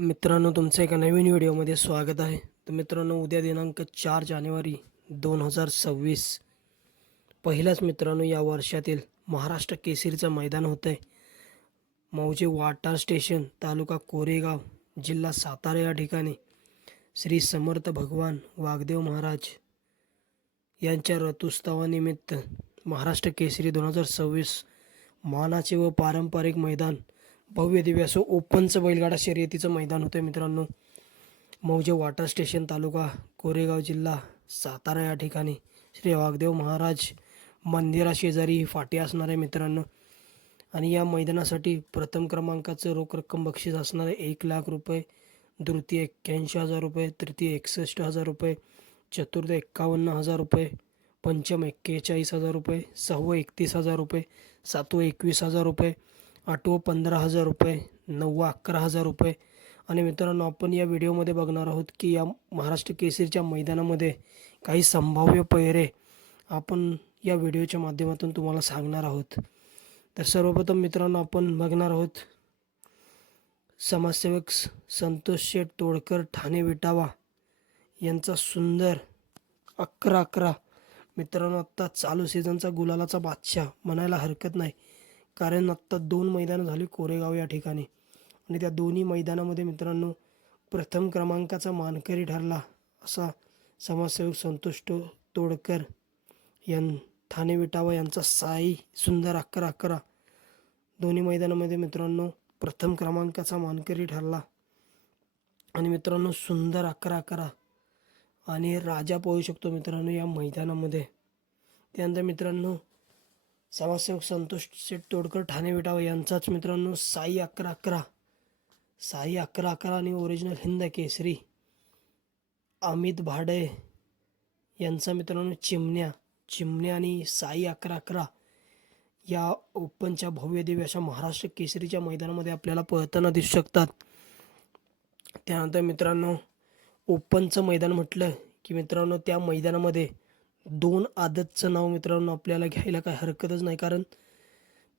मित्रांनो, तुमचं एका नवीन व्हिडिओमध्ये स्वागत आहे. तर मित्रांनो, उद्या दिनांक 4 जानेवारी 2026 पहिल्याच मित्रांनो या वर्षातील महाराष्ट्र केसरीचं मैदान होतं आहे. मौजे वाटार स्टेशन, तालुका कोरेगाव, जिल्हा सातारा या ठिकाणी श्री समर्थ भगवान वागदेव महाराज यांच्या रथोत्सवानिमित्त महाराष्ट्र केसरी 2026 मानाचे व पारंपरिक मैदान भव्य दिव्य असं ओपनचं बैलगाडा शर्यतीचं मैदान होतं मित्रांनो. मौजे वाटर स्टेशन, तालुका कोरेगाव, जिल्हा सातारा या ठिकाणी श्री वागदेव महाराज मंदिराशेजारी ही फाटी असणार आहे मित्रांनो. आणि या मैदानासाठी प्रथम क्रमांकाचं रोख रक्कम बक्षीस असणार आहे 1,00,000 रुपये, द्वितीय 81,000 रुपये, तृतीय 61,000 रुपये, चतुर्थ 51,000 रुपये, पंचम 41,000 रुपये, सहावं 31,000 रुपये, सातवं 21,000 रुपये, आठवं 15,000 रुपये, नववं 11,000 रुपये. आणि मित्रांनो, आपण या व्हिडिओमध्ये बघणार आहोत की या महाराष्ट्र केसरीच्या मैदानामध्ये काही संभाव्य पैरे आपण या व्हिडिओच्या माध्यमातून तुम्हाला सांगणार आहोत. तर सर्वप्रथम मित्रांनो, आपण बघणार आहोत समाजसेवक संतोष शेठ तोडकर, ठाणे विटावा यांचा सुंदर 11-11 मित्रांनो, आत्ता चालू सीझनचा गुलालाचा बादशाह म्हणायला हरकत नाही. कारण आत्ता 2 मैदानं झाली कोरेगाव या ठिकाणी आणि त्या दोन्ही मैदानामध्ये मित्रांनो प्रथम क्रमांकाचा मानकरी ठरला असा समाजसेवक संतोष तोडकर ठाणे विटावा यांचा साई सुंदर 11-11 दोन्ही मैदानामध्ये मित्रांनो प्रथम क्रमांकाचा मानकरी ठरला. आणि मित्रांनो सुंदर 11-11 आणि राजा पळू शकतो मित्रांनो या मैदानामध्ये. त्यानंतर मित्रांनो समाजसेवक संतोष शेठ तोडकर, ठाणे विटावा यांचाच मित्रांनो साई 11-11 आणि ओरिजिनल हिंद केसरी अमित भाडे यांचा मित्रांनो चिमण्या आणि साई 11-11 या ओपनच्या भव्य दिव्य अशा महाराष्ट्र केसरीच्या मैदानामध्ये आपल्याला पळताना दिसू शकतात. त्यानंतर मित्रांनो ओपनचं मैदान म्हटलं की मित्रांनो त्या मैदानामध्ये 2 आदतचं नाव मित्रांनो आपल्याला घ्यायला काही हरकतच नाही. कारण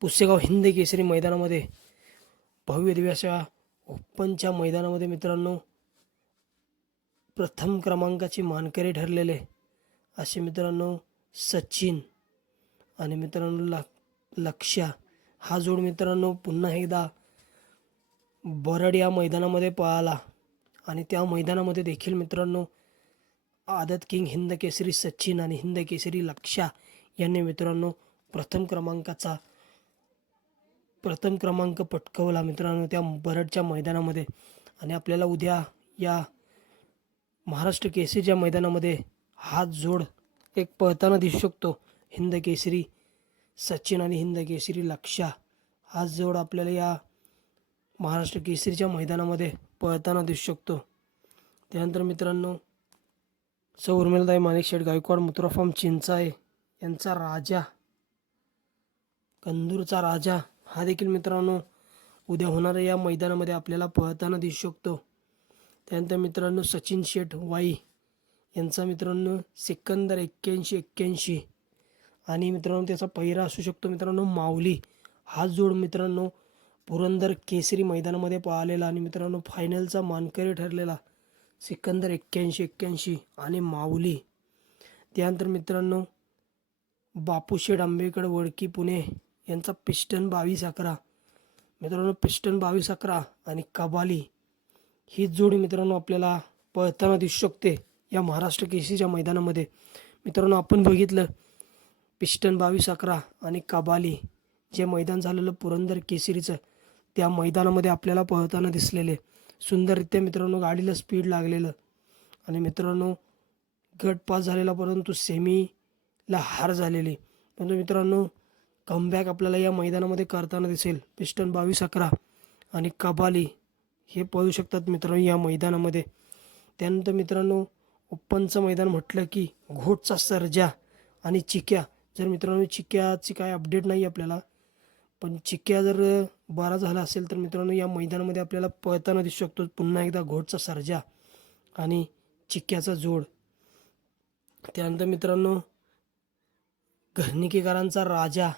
पुसेगाव हिंद केसरी मैदानामध्ये भव्य दिव्य अशा ओपनच्या मैदानामध्ये मित्रांनो प्रथम क्रमांकाचे मानकरी ठरलेले असे मित्रांनो सचिन आणि मित्रांनो लक्ष्या हा जोड मित्रांनो पुन्हा एकदा बरड या मैदानामध्ये पळाला. आणि त्या मैदानामध्ये देखील मित्रांनो आदत किंग हिंद केसरी सचिन आणि हिंद केसरी लक्ष्या यांनी मित्रांनो प्रथम क्रमांक पटकावला मित्रांनो त्या बरडच्या मैदानामध्ये. आणि आपल्याला उद्या या महाराष्ट्र केसरीच्या मैदानामध्ये हा जोड एक पळताना दिसू शकतो. हिंद केसरी सचिन आणि हिंद केसरी लक्ष्या हा जोड आपल्याला या महाराष्ट्र केसरीच्या मैदानामध्ये पळताना दिसू शकतो. त्यानंतर मित्रांनो उर्मिलाताई माणिकशेठ गायकवाड, मथुरा फार्म चिंचाळे यांचा राजा, कंदूरचा राजा हा देखील मित्रांनो उद्या होणाऱ्या या मैदानामध्ये आपल्याला पळताना दिसू शकतो. त्यानंतर मित्रांनो सचिन शेठ वाई यांचा मित्रांनो सिकंदर 81-81 आणि मित्रांनो त्याचा पहिरा असू शकतो मित्रांनो माऊली. हा जोड मित्रांनो पुरंदर केसरी मैदानामध्ये पळालेला आणि मित्रांनो फायनलचा मानकरी ठरलेला सिकंदर 81-81 आणि माऊली. त्यानंतर मित्रांनो बापूशेठ आंबेडकर वडकी पुणे यांचा पिस्टन 22-11 मित्रांनो पिस्टन 22-11 आणि कबाली ही जोडी मित्रांनो आपल्याला पळताना दिसू शकते या महाराष्ट्र केसरीच्या मैदानामध्ये. मित्रांनो आपण बघितलं पिस्टन 22-11 आणि कबाली जे मैदान झालेलं पुरंदर केसरीचं त्या मैदानामध्ये आपल्याला पळताना दिसलेले सुंदररित्या मित्रांनो गाडीला स्पीड लागलेलं आणि मित्रांनो गट पास झालेला परंतु सेमीला हार झालेली. परंतु मित्रांनो कमबॅक आपल्याला या मैदानामध्ये करताना दिसेल. पिस्टन 22-11 आणि कबाली हे पळू शकतात मित्रांनो या मैदानामध्ये. त्यानंतर मित्रांनो ओपनचं मैदान म्हटलं की घोटचा सर्जा आणि चिक्या. जर मित्रांनो चिक्याची काय अपडेट नाही आपल्याला, पण चिक्या जर बरा झाला असेल तर मित्रांनो या मैदानामध्ये आपल्याला पळताना दिसू शकतो पुन्हा एकदा घोटचा सर्जा आणि चिक्याचा जोड. त्यानंतर मित्रांनो घरनिकेकरांचा राजा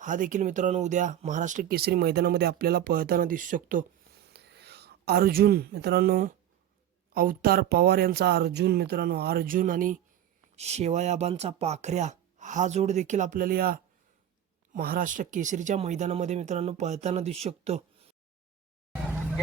हा देखील मित्रांनो उद्या महाराष्ट्र केसरी मैदानामध्ये आपल्याला पळताना दिसू शकतो. अर्जुन मित्रांनो, अवतार पवार यांचा अर्जुन मित्रांनो, अर्जुन आणि शेवायाबांचा पाखऱ्या हा जोड देखील आपल्याला या महाराष्ट्र केसरीच्या मैदानामध्ये मित्रांनो पळताना दिसू शकतो.